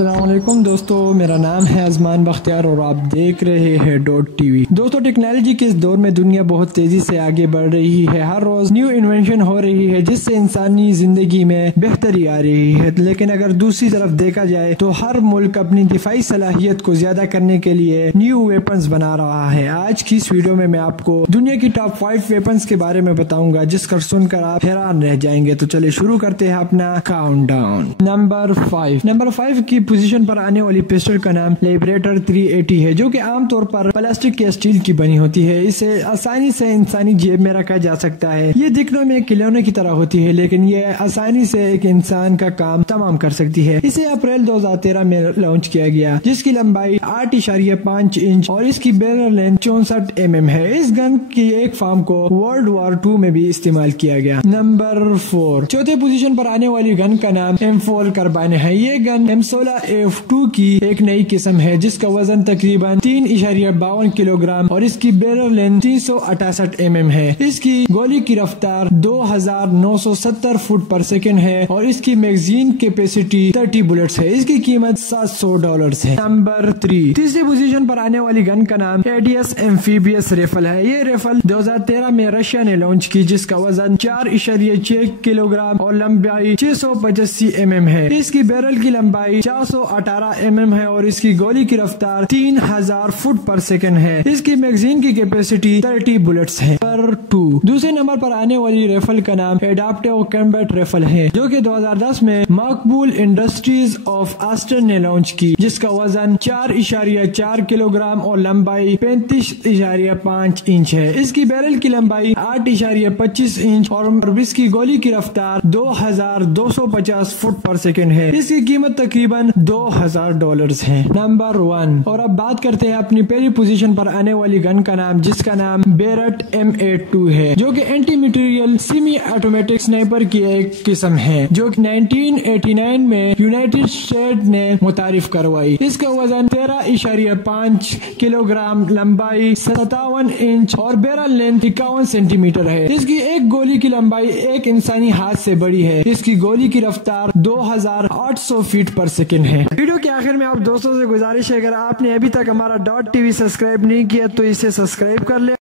السلام علیکم دوستو، میرا نام ہے ازمان بختیار اور آپ دیکھ رہے ہیں ڈاٹ ٹی وی۔ دوستو، ٹیکنالوجی کے اس دور میں دنیا بہت تیزی سے آگے بڑھ رہی ہے۔ ہر روز نیو انوینشن ہو رہی ہے جس سے انسانی زندگی میں بہتری آ رہی ہے، لیکن اگر دوسری طرف دیکھا جائے تو ہر ملک اپنی دفاعی صلاحیت کو زیادہ کرنے کے لیے نیو ویپنز بنا رہا ہے۔ آج کی اس ویڈیو میں آپ کو دنیا کی ٹاپ 5 ویپنز کے بارے میں بتاؤں گا جس کو سن کر آپ حیران رہ جائیں گے۔ تو چلے شروع کرتے ہیں اپنا کاؤنٹ ڈاؤن۔ نمبر 5 کی پوزیشن پر آنے والی پسٹل کا نام لیبریٹر 380 ہے، جو کہ عام طور پر پلاسٹک یا اسٹیل کی بنی ہوتی ہے۔ اسے آسانی سے انسانی جیب میں رکھا جا سکتا ہے۔ یہ دکھنے میں کھلونے کی طرح ہوتی ہے، لیکن یہ آسانی سے ایک انسان کا کام تمام کر سکتی ہے۔ اسے اپریل 2013 میں لانچ کیا گیا، جس کی لمبائی 8.5 انچ اور اس کی بیرل لینتھ 64 mm ہے۔ اس گن کی ایک فارم کو ورلڈ وار 2 میں بھی استعمال کیا گیا۔ نمبر 4 چوتھے پوزیشن پر آنے والی گن کا نام M4 کاربائن ہے۔ یہ گن M16A2 کی ایک نئی قسم ہے جس کا وزن تقریباً 3.52 کلو گرام اور اس کی بیرل لینتھ 368 mm ہے۔ اس کی گولی کی رفتار 2970 فٹ پر سیکنڈ ہے اور اس کی میگزین کیپیسٹی 30 بلٹس ہے۔ اس کی قیمت $700 ہے۔ نمبر 3 تیسری پوزیشن پر آنے والی گن کا نام ADS ایمفیبیس ریفل ہے۔ یہ ریفل 2013 میں رشیا نے لانچ کی، جس کا وزن 4.6 کلو گرام اور لمبائی 685 mm ہے۔ اس کی بیرل کی لمبائی 418 mm ہے اور اس کی گولی کی رفتار 3000 فٹ پر سیکنڈ ہے۔ اس کی میگزین کی کیپیسٹی 30 بلٹس ہے۔ نمبر 2 دوسرے نمبر پر آنے والی ریفل کا نام ایڈاپٹیو کمبیٹ ریفل ہے، جو کہ 2010 میں مقبول انڈسٹریز آف آسٹن نے لانچ کی، جس کا وزن 4.4 کلو گرام اور لمبائی 35.5 انچ ہے۔ اس کی بیرل کی لمبائی 8.25 انچ اور اس کی گولی کی رفتار 2250 فٹ پر سیکنڈ ہے۔ اس کی قیمت تقریباً $2000 ہے۔ نمبر 1 اور اب بات کرتے ہیں اپنی پہلی پوزیشن پر آنے والی گن کا نام، جس کا نام بیرٹ M82 ہے، جو کہ anti material semi automatic sniper کی ایک قسم ہے، جو 1989 میں یونائٹڈ اسٹیٹ نے متعارف کروائی۔ اس کا وزن 13.5 کلو گرام، لمبائی 57 انچ اور بیرل لینتھ 51 سینٹی میٹر ہے۔ اس کی ایک گولی کی لمبائی ایک انسانی ہاتھ سے بڑی ہے۔ اس کی گولی کی رفتار 2800 فٹ پر سیکنڈ ہے۔ ویڈیو کے آخر میں آپ دوستوں سے گزارش ہے، اگر آپ نے ابھی تک ہمارا ڈاٹ ٹی وی سبسکرائب نہیں کیا تو اسے سبسکرائب کر لیں۔